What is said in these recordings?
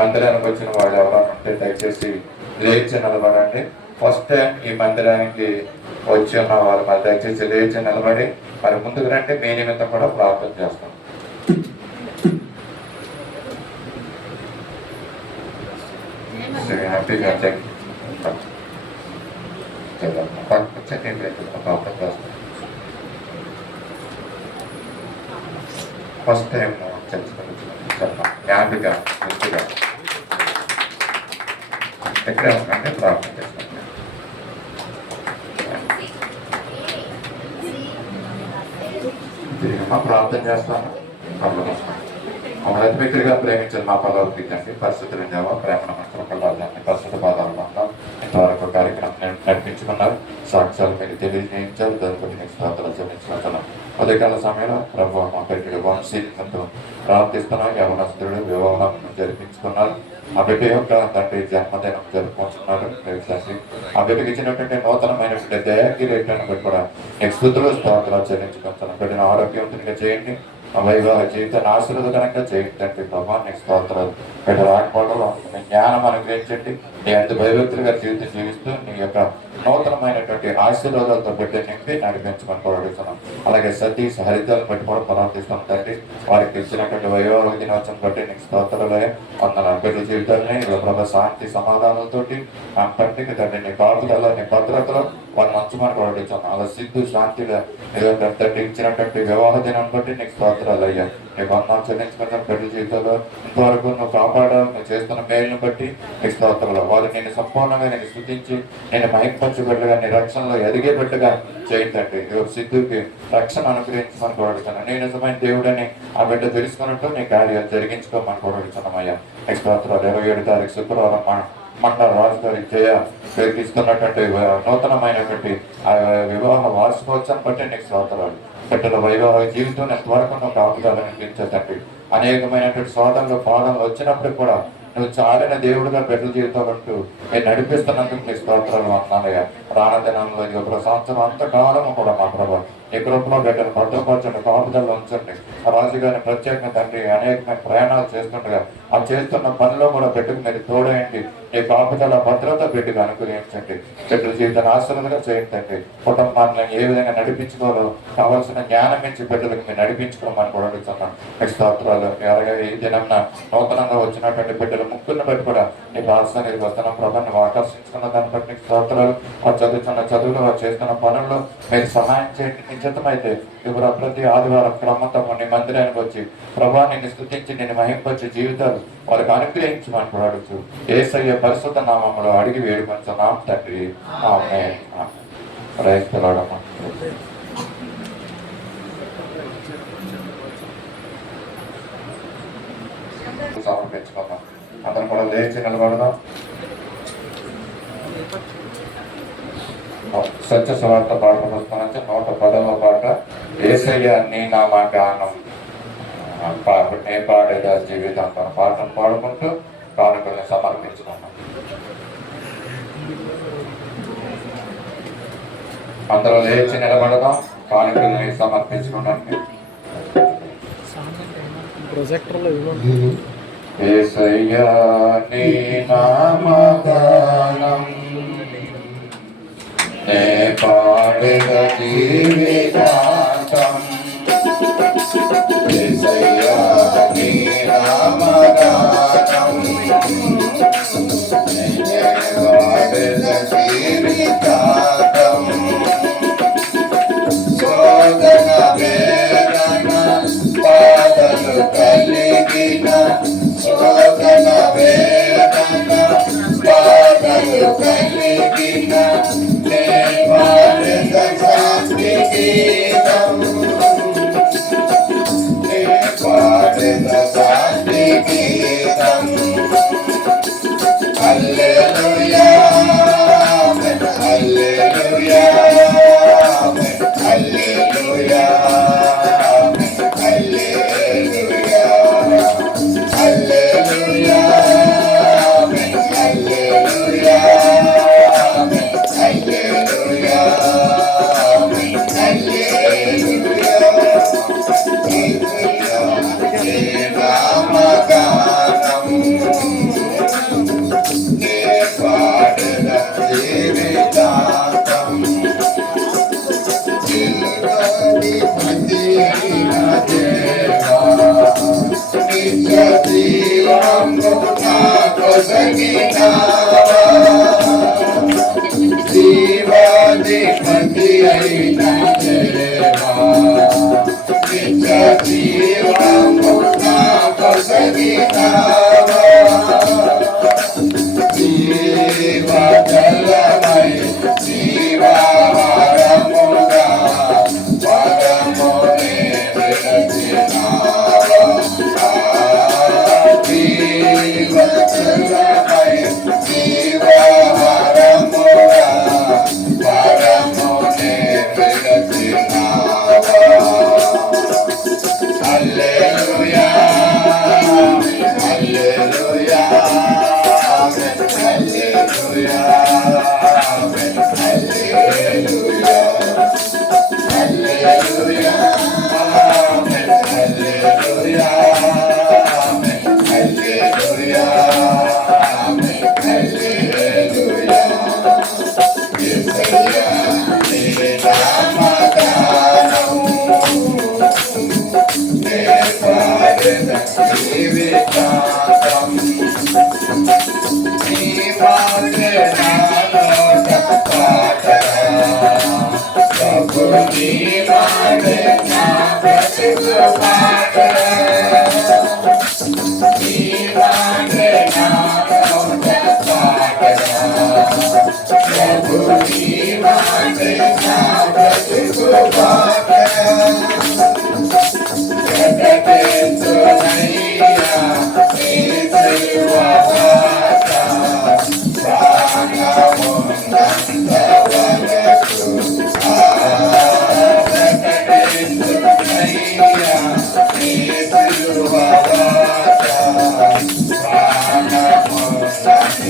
మందిరానికి వచ్చిన వాళ్ళు ఎవరైనా ఉంటే దయచేసి లేచి నిలబడండి. ఫస్ట్ టైం ఈ మందిరానికి వచ్చి ఉన్న వాళ్ళు మరి దయచేసి లేచి నిలబడి మరి ముందుకు రండి. మీ నిమిత్తం కూడా ప్రార్థన చేస్తాం. హ్యాపీగా ప్రార్థన చేస్తాం. ఫస్ట్ టైం హ్యాపీగా మంచిగా ఎక్కడే ఉందంటే ప్రార్థన చేస్తాం. ప్రార్థన చేస్తాను. మమ్మల్ని వ్యక్తిగా ప్రేమించిన మా పదవులు తీర్చండి. పరిస్థితులు దేవా ప్రేమ నమస్కారాన్ని పరిస్థితి బాధాలు పొందాం. ఇంతవరకు కార్యక్రమం నడిపించుకున్నారు. సాక్ష్యాలు మీరు తెలియజేయించారు. దాని బట్టి మీకు స్తోత్రాలు చెల్లించుకుంటున్నాం. ఉదయకాల సమయంలో ప్రభు మా బిడ్డడు వంశీతో ప్రార్థిస్తున్నాం. యవనస్తుడు వివాహం జరిపించుకున్నారు. ఆ బిడ్డ యొక్క తండ్రి జన్మదినం జరుపుకుంటున్నారు. ఆ బిడ్డకి ఇచ్చినటువంటి నూతనమైనటువంటి దయాగిరేట్లను బట్టి కూడా నీకు స్తుతులు స్తోత్రాలు చెల్లించుకుంటున్నాం. బిడ్డను ఆరోగ్యవంతునిగా చేయండి. ఆ వైవాహ జీవితాన్ని ఆశీర్వదకరంగా చేయండి. ప్రభావ నీకు స్తోత్రాలు. బిడ్డ రాకపోవడంలో జ్ఞానం అనుగ్రహించండి. నీ అంత భయభక్తులుగా జీవితం జీవిస్తూ నీ యొక్క నూతనమైనటువంటి ఆశీర్వాదాలతో బిడ్డ నింపి నడిపించమని కోరుతున్నాం. అలాగే సతీష్ హరితలను బట్టి కూడా ప్రార్థిస్తాం తండ్రి. వారికి ఇచ్చినటువంటి వైవాహిక దినోత్సవం బట్టి నీకు స్తోత్రాలే వందన బిడ్డ జీవితాన్ని ప్రభావ శాంతి సమాధానాలతోటి ఆ పండుగ తండ్రి నీ కాపుదల నీ భద్రతలో వాళ్ళు మంచమని కోరుతున్నాం. అలా సిద్ధు శాంతిగా తండ్రి ఇచ్చినటువంటి వివాహ దినం బట్టి నీకు స్తోత్రాలు అయ్యా. నీ బంధాలు చెల్లించుకుంటాం. బిడ్డ జీవితంలో ఇంతవరకు నువ్వు కాపాడావు. నువ్వు చేస్తున్న మేలును బట్టి నీకు స్తోత్రాలు. వారు నేను సంపూర్ణంగా నేను స్తుతించి నేను మహింపచ్చు బిడ్డగా నీ రక్షణలో ఎదిగే బిడ్డగా చేయండి. సిద్ధుకి రక్షణ అనుగ్రహించమని కోరుతున్నాను. నేను నిజమైన దేవుడని ఆ బిడ్డ తెలుసుకున్నట్టు నీ కార్యాలు జరిగించుకోమని కోరుతున్నామయ్యా. నీకు స్తోత్రాలు. 27 తారీఖు శుక్రవారం మండల రాజు గారి జయ ఇస్తున్నటువంటి నూతనమైనటువంటి ఆ వివాహ వార్షికోత్సవం బట్టి నీకు స్తోత్రాలు. బిడ్డల వైవాహిక జీవితం ఎంతవరకు నువ్వు కాపుదాలని తండ్రి. అనేకమైనటువంటి సోదరులు పాదనలు వచ్చినప్పుడు కూడా నువ్వు చాలిన దేవుడుగా బిడ్డల జీవితాలంటూ నేను నడిపిస్తున్నందుకు నీ స్తోత్రాలు అన్నానయ్యా. రానదినంలో ఈ ఒక సంవత్సరం అంతకాలము కూడా మా ప్రభావం నీ కృపలో బిడ్డలు భద్రపరచండి. కాపుదల్లో ఉంచండి. రాజుగారిని ప్రత్యేకంగా తండ్రి అనేకమైన ప్రయాణాలు చేస్తుండగా ఆ చేస్తున్న పనిలో కూడా బిడ్డకు మీరు తోడేయండి. నీ కాపుదల భద్రత బిడ్డకు అనుగ్రహించండి. బిడ్డల జీవితాన్ని ఆశ్రమంగా చేయండి. కుటుంబాన్ని ఏ విధంగా నడిపించుకోవాలో కావాల్సిన జ్ఞానం ఇచ్చి బిడ్డలకు మీరు నడిపించుకోమని కూడా అడుగుతున్నాను. స్తోత్రాలు. అలాగే ఈ దినం నూతనంగా వచ్చినటువంటి బిడ్డలు ముగ్గురిని బట్టి కూడా నీ రాష్ట్రానికి వస్తున్న ప్రభాన్ని ఆకర్షించుకున్న దాన్ని బట్టి నీకు స్తోత్రాలు. వారు చదువుతున్న చదువులు వారు చేస్తున్న పనుల్లో మీరు సహాయం చేయండి. నిశ్చితమైతే ఇప్పుడు ప్రతి ఆదివారం క్రమంతో నీ మందిరానికి వచ్చి ప్రభా నిన్ను స్తుతించి నిన్ను మహింపొచ్చే జీవితాలు వారికి అనుగ్రహించమని కూడా అడుగుతూ యేసయ్య పరిశుద్ధ నామములో అడిగి వేడుకొంచున్నాం తండ్రి. ఆమేన్. క్రైస్తవులమ్మా సమర్పించుకున్నాం. అందరం కూడా లేచి నిలబడదాం. సత్య సువార్త పాట పుస్తకం నుంచి 110వ పాట యేసయ్య నీ నామ గానం నే పాడేదా జీవితాంతం పాటను పాడుకుంటూ కానుకల్ని సమర్పించుకున్నాం. అందరూ లేచి నిలబడదాం. కానుకల్ని సమర్పించుకోవడానికి యేసయ్య నీ నామ గానం నే పాడేదా జీవితాంతం యేసయ్య నీ నామ గానం నే పాడేదా జీవితాంతం శోధన వేదన బాధలు కలిగిన శోధన వేదన బాధలు కలిగిన నే పాడేదా శాంతి గీతం నే పాడేదా శాంతి గీతం జీవాధిపతి అయిన దేవా నిత్య జీవము నాకు సగినావా జీవజలమై జీవాహారముగా పరమునే విరచినావా జీవజలమై జీవాహారముగా పరమునే విరచినావా హల్లెలూయా హల్లెలూయా హల్లెలూయా హల్లెలూయా హల్లెలూయా హల్లెలూయా హల్లెలూయా హల్లెలూయా యేసయ్యా నీ నామగానం నే పాడెద జీవితాంతం నీ మాటే నాలోట పాడరా ప్రభు నీ మాటే నా బ్రతుకు పాడరా నీ మాటే నాలోట పాడరా ప్రభు నీ మాటే నా బ్రతుకు పాడరా జగదేశునయ్యా నీ సేవవాట ప్రాణమున్నంతవరకు జగదేశునయ్యా నీ సేవవాట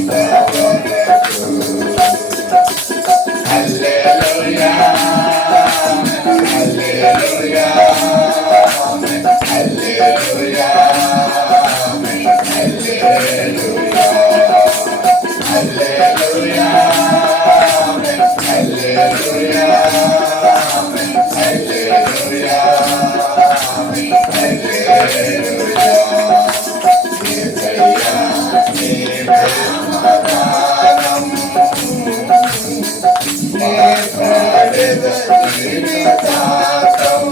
ప్రాణమున్నంతవరకు హల్లెలూయా హల్లెలూయా హల్లెలూయా హల్లెలూయా హల్లెలూయా హల్లెలూయా హల్లెలూయా హల్లెలూయా యేసయ్యా నీ ప్రేమగానం నే పాడెద జీవితాంతం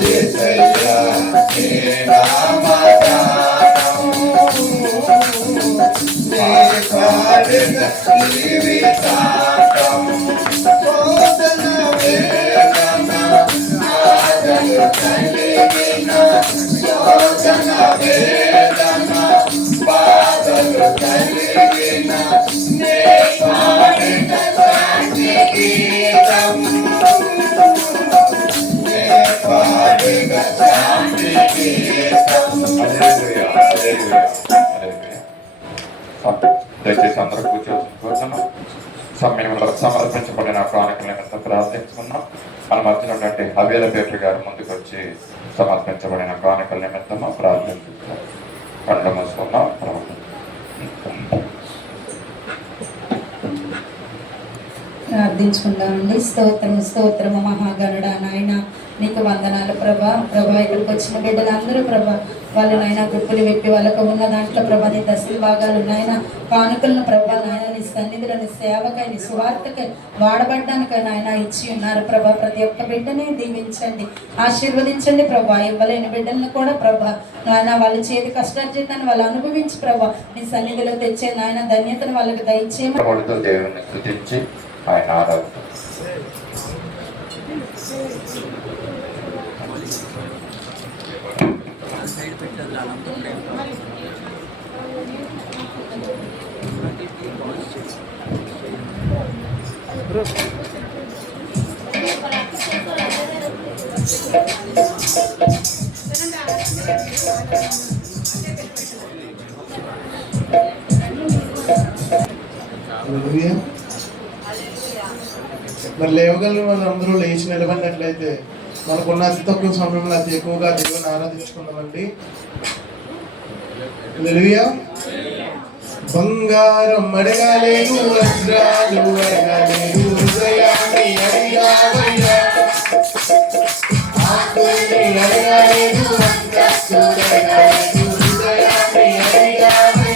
యేసయ్యా నీ నామగానం నే పాడెద జీవితాంతం శోధన వేదన బాధలు కలిగిన శోధన వేదన బాధలు కలిగిన నే పాడెద శాంతి గీతం నే పాడెద శాంతి గీతం హల్లెలూయా హల్లెలూయా హల్లెలూయా దయచేసి అందరూ కూర్చోవచ్చును సమయంలో సమర్పించబడిన ప్రాణికుల నిమిత్తం ప్రార్థించుకున్నాం. మన మధ్య ఉన్నటువంటి హవేల పేటర్ గారు ముందుకు వచ్చి సమర్పించబడిన ప్రాణికుల నిమిత్తం ప్రార్థించుకున్నాం. కళ్ళు మూసుకున్నాం. ప్రార్థించుకుందామండి. స్తోత్రము స్తోత్రము మహాగణుడా నాయన నీకు వందనాలు ప్రభా. ఇక్కడికి వచ్చిన బిడ్డలందరూ ప్రభా వాళ్ళు నాయన గుప్పులు విప్పి వాళ్ళకు ఉన్న దాంట్లో ప్రభా నీ దశల భాగాలు నాయన కానుకలను ప్రభా నాయన నీ సన్నిధిలో నీ సేవకై నీ సువార్తకై వాడబడ్డానికై నాయన ఇచ్చి ఉన్నారు ప్రభా. ప్రతి ఒక్క బిడ్డని దీవించండి, ఆశీర్వదించండి ప్రభా. ఇవ్వలేని బిడ్డలను కూడా ప్రభా నాయన వాళ్ళ చేతి కష్టార్జితాన్ని వాళ్ళు అనుభవించి ప్రభా నీ సన్నిధిలో తెచ్చే నాయన ధన్యతను వాళ్ళకి దయచేయమని దేవుని స్తుతించి ఆయన ఆరాధన మరి లేవగలిగిన వాళ్ళందరూ లేచి నిలబడినట్లయితే మనకున్న అతి తక్కువ సమయంలో అతి ఎక్కువగా దేవుని ఆరాధించుకుందామండి. హల్లెలూయా. బంగారం అడగాలేదు, వజ్రాలు అడగాలేదు, హృదయాన్ని అడిగావయ్యా. ఆకుల్ని అడగాలేదు, అంతస్తులు అడగాలేదు, హృదయాన్ని అడిగావయ్యా.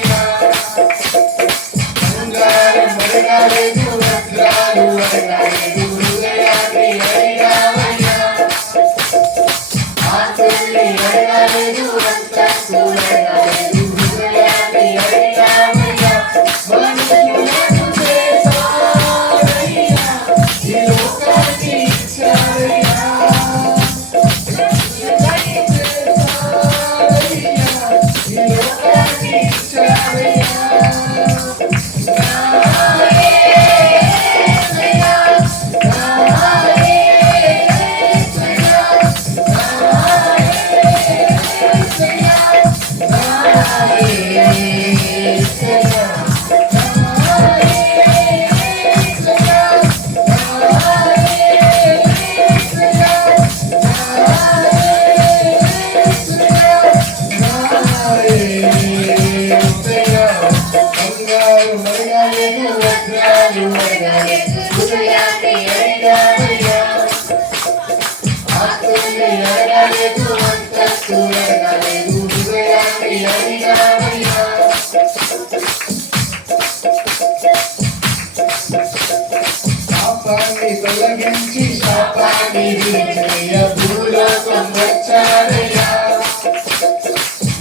తొలగించి శాపాన్ని విజయ భూలోకం వచ్చారయ్యా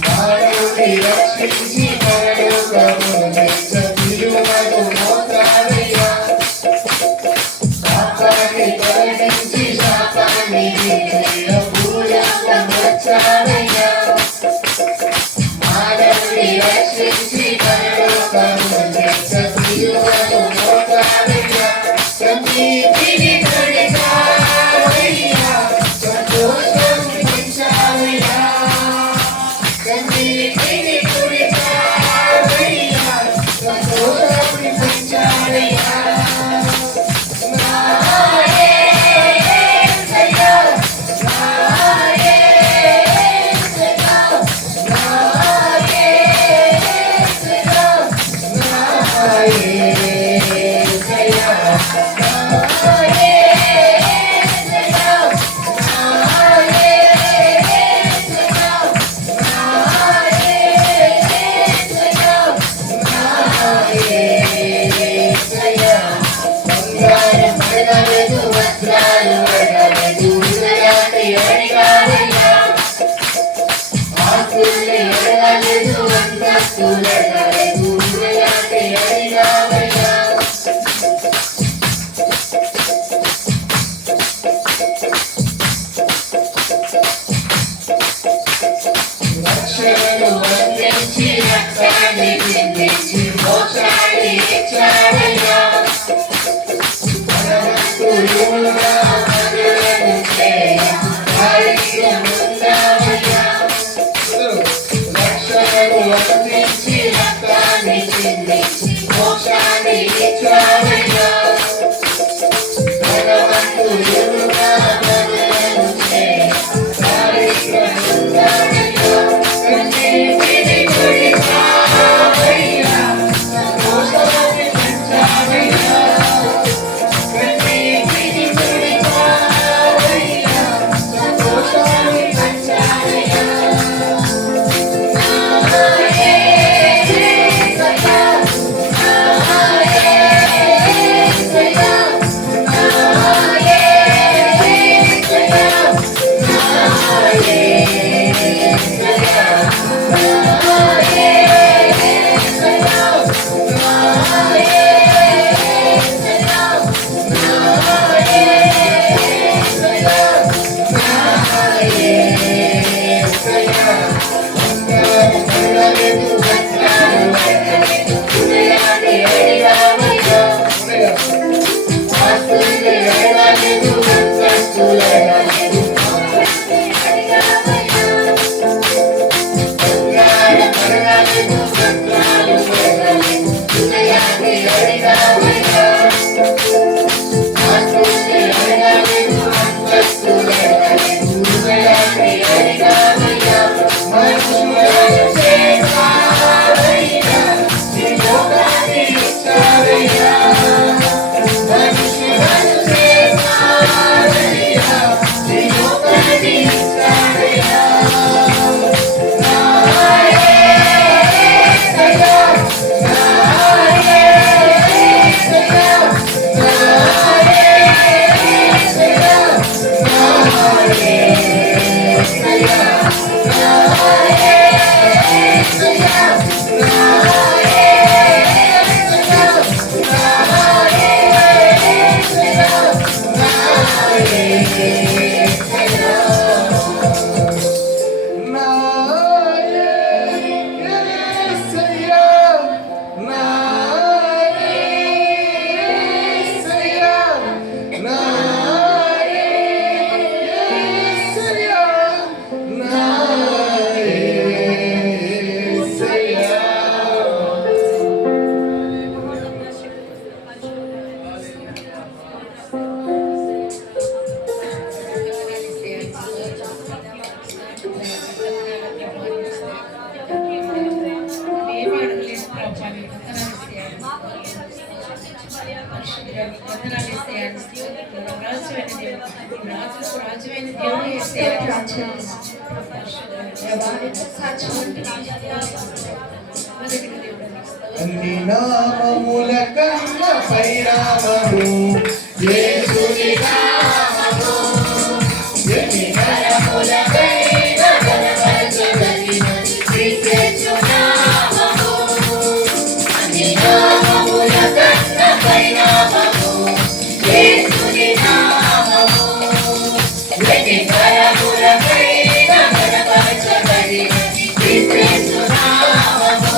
మానవుని రక్షించి పరలోకమును మెచ్చ విలువను మోతారయ్యా శాపాన్ని తొలగించి శాపాన్ని విజయ భూలోకం వచ్చారయ్యా మానవుని రక్షించి పరలోకమును మెచ్చ విలువను మోతారయ్యా సంగీతిని తొడిచారయ్యా సంతోషం పెంచారయ్యా సంగీతిని తొడిచారయ్యా సంతోషం పెంచారయ్యా నా యేసయ్యా నా యేసయ్యా నా యేసయ్యా నా యేసయ్యా రక్షణను వర్ణించి రక్తాన్ని చిందించి మోక్షాన్ని ఇచ్చారయ్యా మనవంతులుగా మనులను చేయ కార్యముందామయ్యా రక్షణను వర్ణించి రక్తాన్ని చిందించి మోక్షాన్ని ఇచ్చారయ్యా మనవంతులుగా మనులను చేయ కార్యముందామయ్యా సంగీతిని తొడిచారయ్యా సంతోషాన్ని పెంచారయ్యా సంగీతిని తొడిచారయ్యా సంతోషాన్ని పెంచారయ్యా నా యేసయ్యా నా యేసయ్యా నా యేసయ్యా నా యేసయ్యా మీకు వందనాలు యేసయ్యా. స్తోత్రం. రాజువైన దేవుడు, రాజులకు రాజువైన దేవుడు యేసయ్యా. ప్రభా, నీకు సాక్ష్యం మొదటిగా దేవుడు అన్ని నామముల కన్నా పైనామము యేసుని నామము. ఎన్ని నరములకైనా కనపరచగలిగినది క్రీస్తు నామము. అన్ని నామముల కన్నా పైనామము యేసుని నామము. ఎన్ని నరములకైనా కనపరచగలిగినది క్రీస్తు నామము.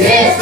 Yes,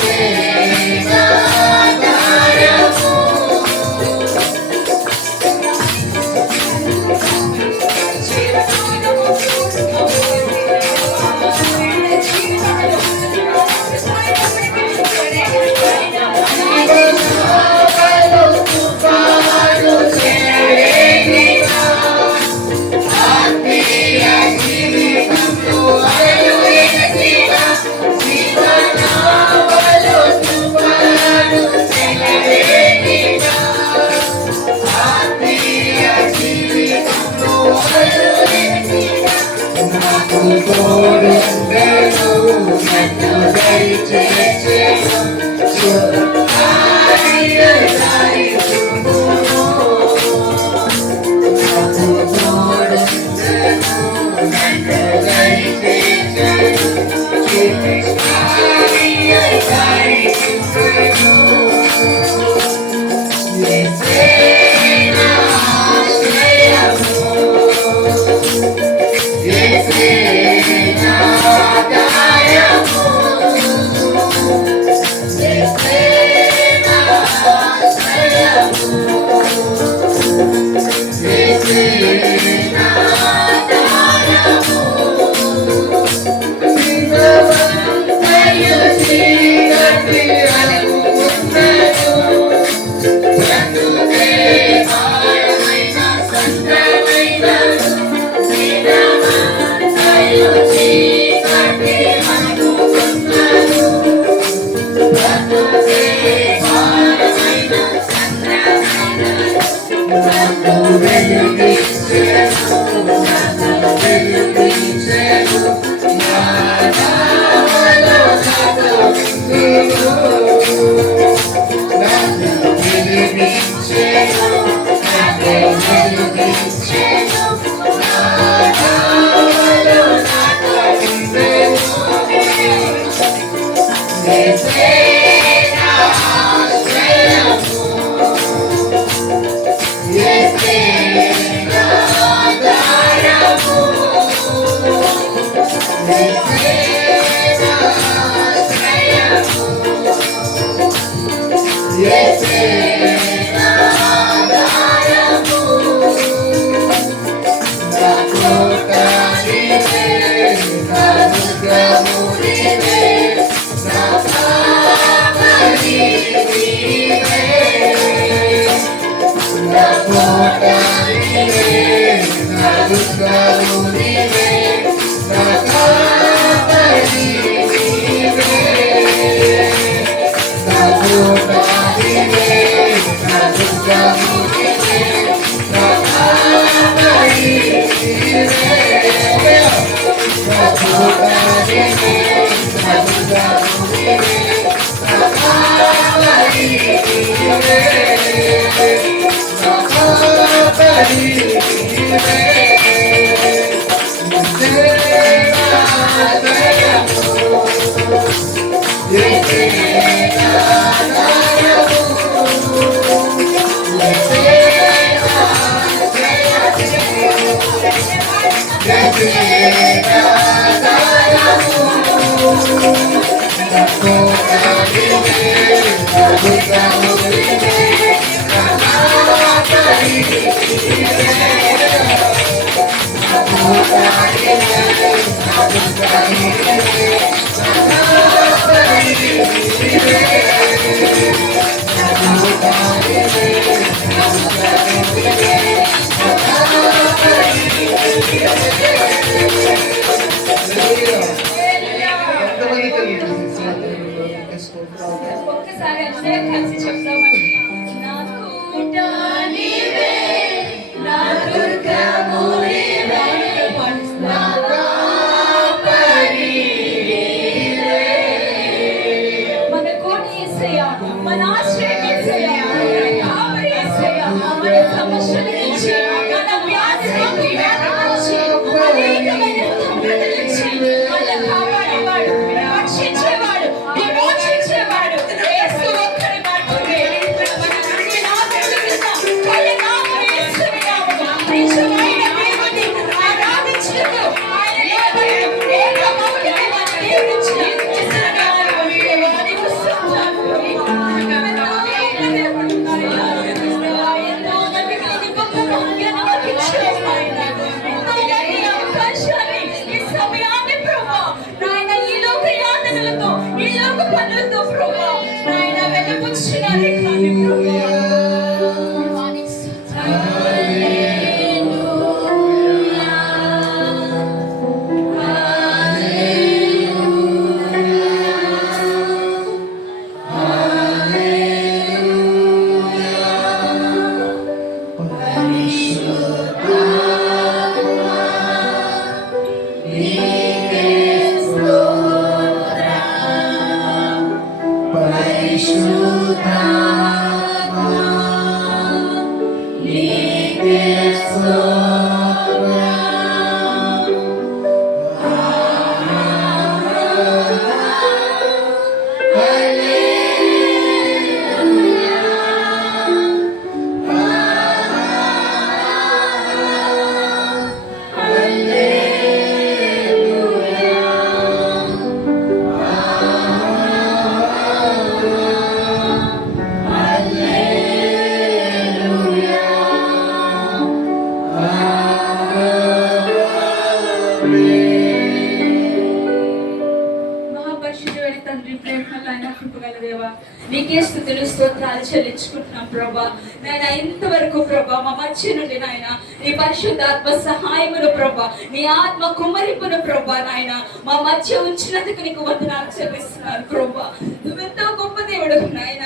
ఒక్కసారి అందరం కలిసి చెప్తామండి. నాకు నీవే, నా దుర్గము నీవే, నా కాపరి నీవే. మన కోటి యేసయ్య, మన ఆశ్రయం యేసయ్య, మన కాపరి యేసయ్య, మన సమస్యల నుంచి, మన వ్యాధి నుంచి, అనేకమైన దుఃఖాల నుంచి మన కాపాడేవాడు, రక్షించేవాడు, విమోచించేవాడు యేసు ఒక్కడే మాత్రమే. మన అన్ని నామముల కింద పైన నామము యేసుని నామము. నిజమైన దేవుని ఆరాధించుటకు ఆయన ఏకైక ఏకమౌలిక దేవుడిచ్చిన ఇస్రాయేలు దేవానికి స్తోత్రాలు. ఎంతో నమ్మకాన్ని గొప్ప భాగ్యాన్ని మాకు ఇచ్చావు ఆయన. ఎంతో అవకాశాన్ని, ఈ సమయాన్ని ప్రభువా నాయన ఈ లోక యాతనలతో, ఈ లోక పనులతో ప్రభువా నాయన వెలుగుచ్చినారే కానీ ప్రభువా మహాపరిశుద్ధుడైన తండ్రి, ప్రేమగల కృపగల దేవా, నీకే స్తుతులు స్తోత్రాలు చెల్లించుకుంటున్నాం ప్రభా. నాయన ఇంతవరకు ప్రభా మా మధ్య నుండి నాయన నీ పరిశుద్ధాత్మ సహాయమును ప్రభా, నీ ఆత్మ కుమ్మరింపును ప్రభా నాయన మా మధ్య ఉంచినందుకు నీకు వందనాలు చెల్లిస్తున్నాను ప్రభా. నువ్వెంతో గొప్ప దేవుడు నాయన.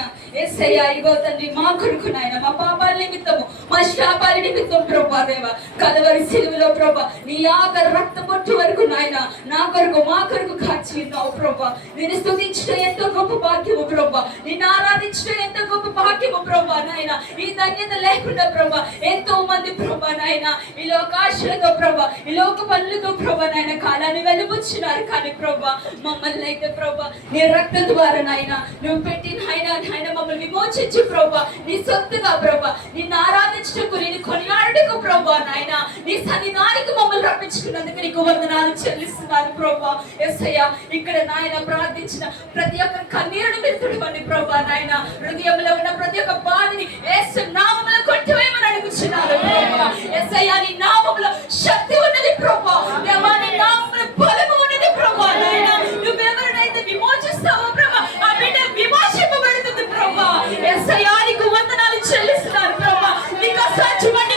యేసయ్యా ఇగో తండ్రి మా కొరకు నాయన మా పాపాల నిమిత్తము మా శాపాల నిమిత్తం ప్రభా దేవ కలవరి సిలువలో ప్రభా నీ ఆఖరి రక్త పొట్టు వరకు నాయన నా కొరకు మా కొరకు కాచి ఉన్నావు ప్రభా. నేను స్తుతించడం ఎంతో గొప్ప భాగ్యము ప్రభా, నిన్ను ఆరాధించడం ఎంతో గొప్ప భాగ్యము ప్రభా నాయన. ఈ ధన్యత లేకుండా ప్రభా ఎంతో మంది ప్రభా నాయన ఈ లోకాశలతో ప్రభా ఈ లోక పనులతో ప్రభా నాయన కాలాన్ని వెలుబుచ్చినారు. కానీ ప్రభా మమ్మల్ని అయితే ప్రభా నీ రక్తం ద్వారా నాయన నువ్వు పెట్టిన నాయన మమ్మల్ని విమోచించు ప్రభా, నీ సొత్తుగా ప్రభా నిన్ను ఆరాధించటకు నేను కొనియాడటకు ప్రభా నాయన నీ సన్నిధానికి మమ్మల్ని రప్పించుకున్నందుకు నీకు వందనాలు చెల్లిస్తున్నారు ప్రభా. యేసయ్యా ఇక్కడ నాయన ప్రార్థించిన ప్రతి ఒక్క కన్నీరుని మీరు తుడవండి ప్రభా నాయన. హృదయంలో ఉన్న ప్రతి ఒక్క బాధని యేసు నామములో కొట్టివేయమని అడుగుచున్నారు ప్రభా. యేసయ్యా నీ నామములో శక్తి ఉన్నది ప్రభా, దేవా నీ నామములో బలము ఉన్నది ప్రభా నాయన. నువ్వెవరినైతే విమోచిస్తావో ప్రభా ఆ బిడ్డ విమోచింపబడుతుంది ప్రభా. యేసయ్యా నీకు వందనాలు చెల్లిస్తున్నారు ప్రభా. నీకు అసాధ్యమని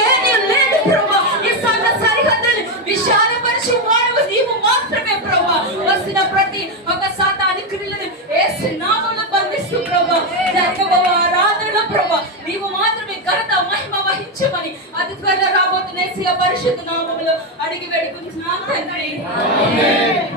ఏమీ లేదు ప్రభా. ఈ సంఘ సరిహద్దులు విశాలపరిచి వాడవు నీవు మాత్రమే ప్రభా. వస్తున్న ప్రతి ఒక సాతాను క్రియలను యేసు నామములో బంధిస్తూ ప్రభా జరగబో ఆరాధనలో ప్రభా నీవు మాత్రమే ఘనత మహిమ వహించమని అతి త్వరలో రాబోతున్న యేసయ్య పరిశుద్ధ నామములో అడిగి వేడుకుంటున్నాను తండ్రి. ఆమేన్.